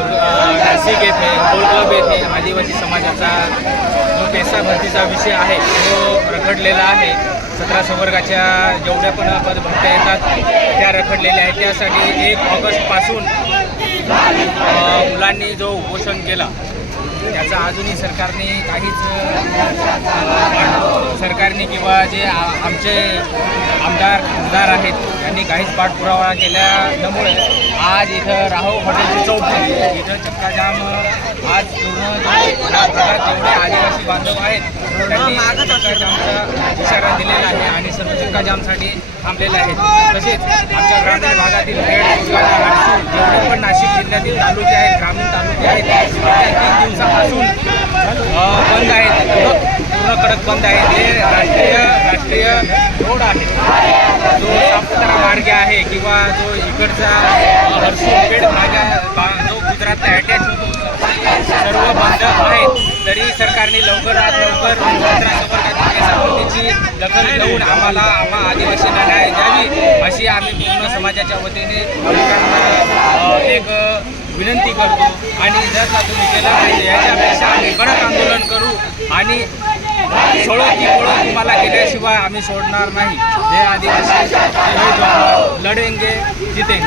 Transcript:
अ, नाशिक येथे गोल क्लब येथे आदिवासी समाजाचा जो पेसा भरतीचा विषय आहे तो रखडलेला आहे. सतरा संवर्गाच्या जेवढ्या पण पद पदभरत्या येतात त्या रखडलेल्या आहेत. त्यासाठी एक ऑगस्टपासून मुलांनी जो उपोषण केला त्याचा अजूनही सरकारने काहीच सरकारने किंवा जे आमचे आमदार खासदार आहेत त्यांनी काहीच पाठपुरावा केल्यामुळे आज इथं राहो हॉटेलची चौकी इथं चक्काजाम आज पूर्ण भागात जेवढे आदिवासी बांधव आहेत त्यांनी चक्काजामचा इशारा दिलेला आहे आणि सर्व चक्काजामसाठी थांबलेले आहेत. तसेच आमच्या ग्रामीण भागातील खेड जेवढे पण नाशिक जिल्ह्यातील तालुके आहेत ग्रामीण तालुके आहेत तीन दिवसापासून बंद आहेत. कडक बंद आहे. जे राष्ट्रीय राष्ट्रीय रोड आहे. जो सापुतारा मार्ग आहे किंवा जो इकडचा अ, हर्सूल जो गुजरातला अटॅच होतो. सर्व बंद आहेत. तरी सरकारने लवकरात लवकर सतरा दखल घेऊन आम्हाला आम्हा आदिवासींना न्याय द्यावी अशी आम्ही पूर्ण समाजाच्या वतीने एक विनंती करतो. आणि जर का तुम्ही केलं नाही याच्यापेक्षा आम्ही कडक आंदोलन करू आणि सोडो की पळो तुम्हाला केल्याशिवाय आम्ही सोडणार नाही. हे आदिवासी लढेंगे जितेंगे.